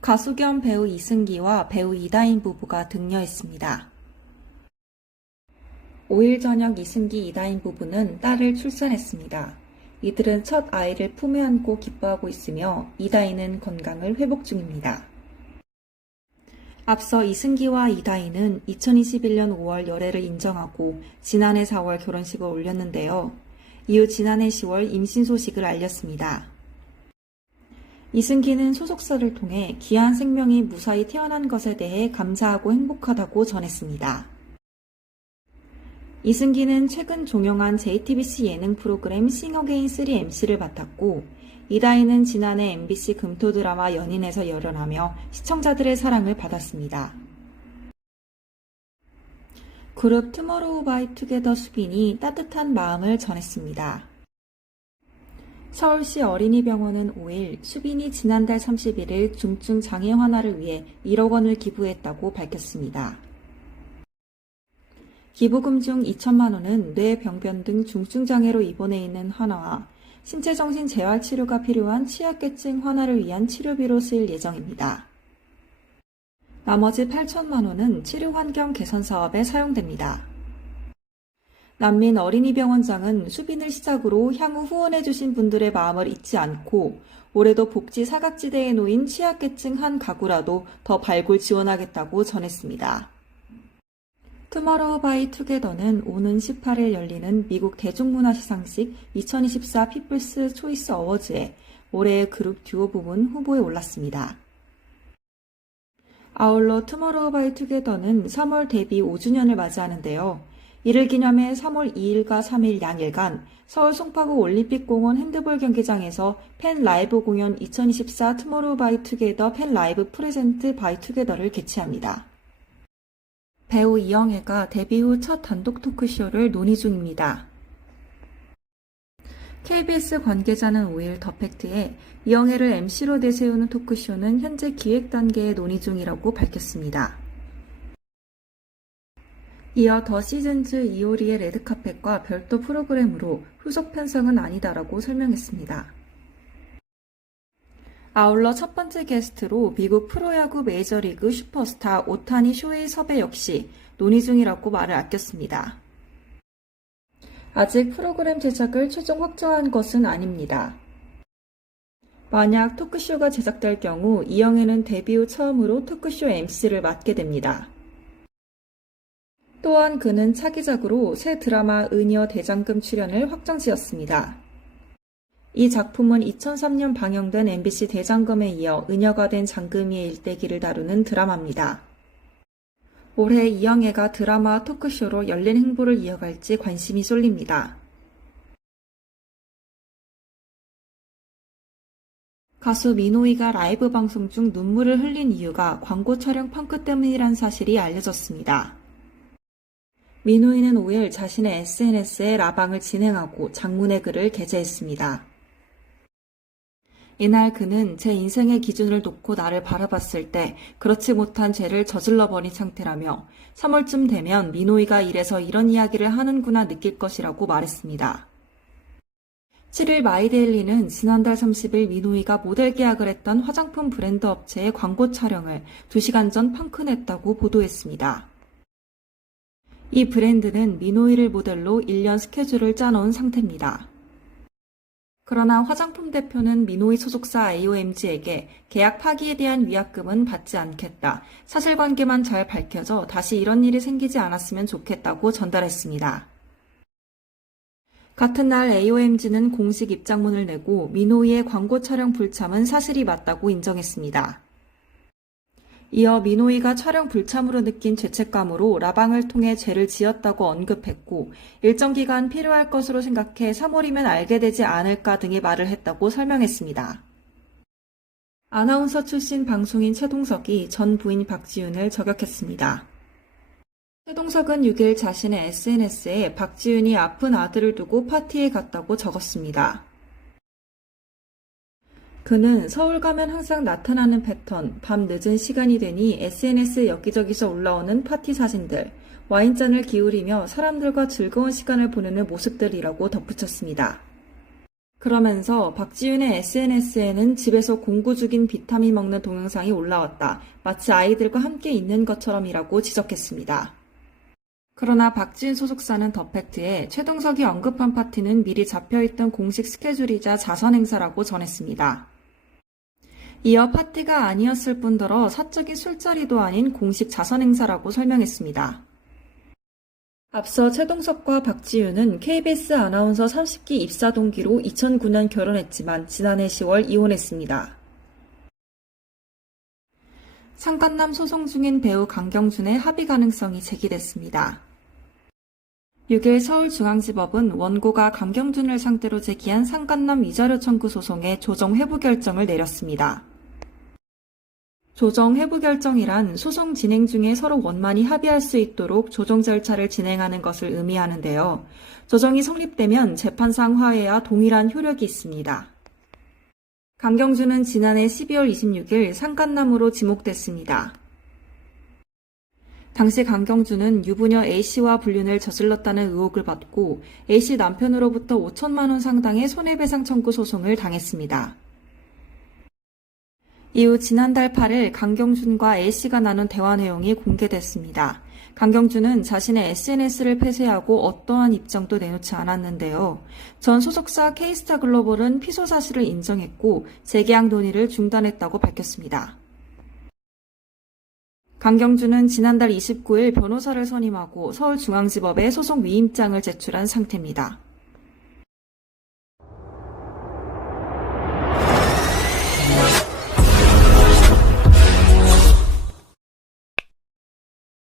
가수 겸 배우 이승기와 배우 이다인 부부가 등려했습니다. 5일 저녁 이승기, 이다인 부부는 딸을 출산했습니다. 이들은 첫 아이를 품에 안고 기뻐하고 있으며 이다인은 건강을 회복 중입니다. 앞서 이승기와 이다인은 2021년 5월 열애를 인정하고 지난해 4월 결혼식을 올렸는데요. 이후 지난해 10월 임신 소식을 알렸습니다. 이승기는 소속사를 통해 귀한 생명이 무사히 태어난 것에 대해 감사하고 행복하다고 전했습니다. 이승기는 최근 종영한 JTBC 예능 프로그램 싱어게인 3 MC를 맡았고, 이다희는 지난해 MBC 금토 드라마 연인에서 열연하며 시청자들의 사랑을 받았습니다. 그룹 투모로우바이투게더 수빈이 따뜻한 마음을 전했습니다. 서울시 어린이병원은 5일 수빈이 지난달 31일 중증 장애 완화를 위해 1억 원을 기부했다고 밝혔습니다. 기부금 중 2천만 원은 뇌병변 등 중증장애로 입원해 있는 환아와 신체정신 재활치료가 필요한 취약계층 환아를 위한 치료비로 쓰일 예정입니다. 나머지 8천만 원은 치료환경 개선 사업에 사용됩니다. 남민 어린이병원장은 수빈을 시작으로 향후 후원해주신 분들의 마음을 잊지 않고 올해도 복지 사각지대에 놓인 취약계층 한 가구라도 더 발굴 지원하겠다고 전했습니다. 투모로우바이투게더는 오는 18일 열리는 미국 대중문화 시상식 2024 피플스 초이스 어워즈에 올해의 그룹 듀오 부문 후보에 올랐습니다. 아울러 투모로우바이투게더는 3월 데뷔 5주년을 맞이하는데요. 이를 기념해 3월 2일과 3일 양일간 서울 송파구 올림픽공원 핸드볼 경기장에서 팬 라이브 공연 2024 투모로우바이투게더 팬 라이브 프레젠트 바이투게더를 개최합니다. 배우 이영애가 데뷔 후 첫 단독 토크쇼를 논의 중입니다. KBS 관계자는 5일 더 팩트에 이영애를 MC로 내세우는 토크쇼는 현재 기획 단계의 논의 중이라고 밝혔습니다. 이어 더 시즌즈 이효리의 레드카펫과 별도 프로그램으로 후속 편성은 아니다라고 설명했습니다. 아울러 첫 번째 게스트로 미국 프로야구 메이저리그 슈퍼스타 오타니 쇼헤이 섭외 역시 논의 중이라고 말을 아꼈습니다. 아직 프로그램 제작을 최종 확정한 것은 아닙니다. 만약 토크쇼가 제작될 경우 이영애는 데뷔 후 처음으로 토크쇼 MC를 맡게 됩니다. 또한 그는 차기작으로 새 드라마 은여 대장금 출연을 확정지었습니다. 이 작품은 2003년 방영된 MBC 대장금에 이어 은여가 된 장금희의 일대기를 다루는 드라마입니다. 올해 이영애가 드라마와 토크쇼로 열린 행보를 이어갈지 관심이 쏠립니다. 가수 민호이가 라이브 방송 중 눈물을 흘린 이유가 광고 촬영 펑크 때문이란 사실이 알려졌습니다. 민호이는 5일 자신의 SNS에 라방을 진행하고 장문의 글을 게재했습니다. 이날 그는 제 인생의 기준을 놓고 나를 바라봤을 때 그렇지 못한 죄를 저질러버린 상태라며 3월쯤 되면 민호이가 이래서 이런 이야기를 하는구나 느낄 것이라고 말했습니다. 7일 마이데일리는 지난달 30일 민호이가 모델 계약을 했던 화장품 브랜드 업체의 광고 촬영을 2시간 전 펑크냈다고 보도했습니다. 이 브랜드는 민호이를 모델로 1년 스케줄을 짜놓은 상태입니다. 그러나 화장품 대표는 민호이 소속사 AOMG에게 계약 파기에 대한 위약금은 받지 않겠다. 사실관계만 잘 밝혀져 다시 이런 일이 생기지 않았으면 좋겠다고 전달했습니다. 같은 날 AOMG는 공식 입장문을 내고 민호이의 광고 촬영 불참은 사실이 맞다고 인정했습니다. 이어 민호이가 촬영 불참으로 느낀 죄책감으로 라방을 통해 죄를 지었다고 언급했고 일정 기간 필요할 것으로 생각해 3월이면 알게 되지 않을까 등의 말을 했다고 설명했습니다. 아나운서 출신 방송인 최동석이 전 부인 박지윤을 저격했습니다. 최동석은 6일 자신의 SNS에 박지윤이 아픈 아들을 두고 파티에 갔다고 적었습니다. 그는 서울 가면 항상 나타나는 패턴, 밤 늦은 시간이 되니 SNS에 여기저기서 올라오는 파티 사진들, 와인잔을 기울이며 사람들과 즐거운 시간을 보내는 모습들이라고 덧붙였습니다. 그러면서 박지윤의 SNS에는 집에서 공구 중인 비타민 먹는 동영상이 올라왔다. 마치 아이들과 함께 있는 것처럼이라고 지적했습니다. 그러나 박지윤 소속사는 더 팩트에 최동석이 언급한 파티는 미리 잡혀있던 공식 스케줄이자 자선 행사라고 전했습니다. 이어 파티가 아니었을 뿐더러 사적인 술자리도 아닌 공식 자선 행사라고 설명했습니다. 앞서 최동석과 박지윤은 KBS 아나운서 30기 입사 동기로 2009년 결혼했지만 지난해 10월 이혼했습니다. 상간남 소송 중인 배우 강경준의 합의 가능성이 제기됐습니다. 6일 서울중앙지법은 원고가 강경준을 상대로 제기한 상간남 위자료 청구 소송의 조정 회부 결정을 내렸습니다. 조정 회부 결정이란 소송 진행 중에 서로 원만히 합의할 수 있도록 조정 절차를 진행하는 것을 의미하는데요. 조정이 성립되면 재판상 화해와 동일한 효력이 있습니다. 강경준은 지난해 12월 26일 상간남으로 지목됐습니다. 당시 강경준은 유부녀 A씨와 불륜을 저질렀다는 의혹을 받고 A씨 남편으로부터 5천만 원 상당의 손해배상 청구 소송을 당했습니다. 이후 지난달 8일 강경준과 A씨가 나눈 대화 내용이 공개됐습니다. 강경준은 자신의 SNS를 폐쇄하고 어떠한 입장도 내놓지 않았는데요. 전 소속사 K스타글로벌은 피소 사실을 인정했고 재계약 논의를 중단했다고 밝혔습니다. 강경준은 지난달 29일 변호사를 선임하고 서울중앙지법에 소송 위임장을 제출한 상태입니다.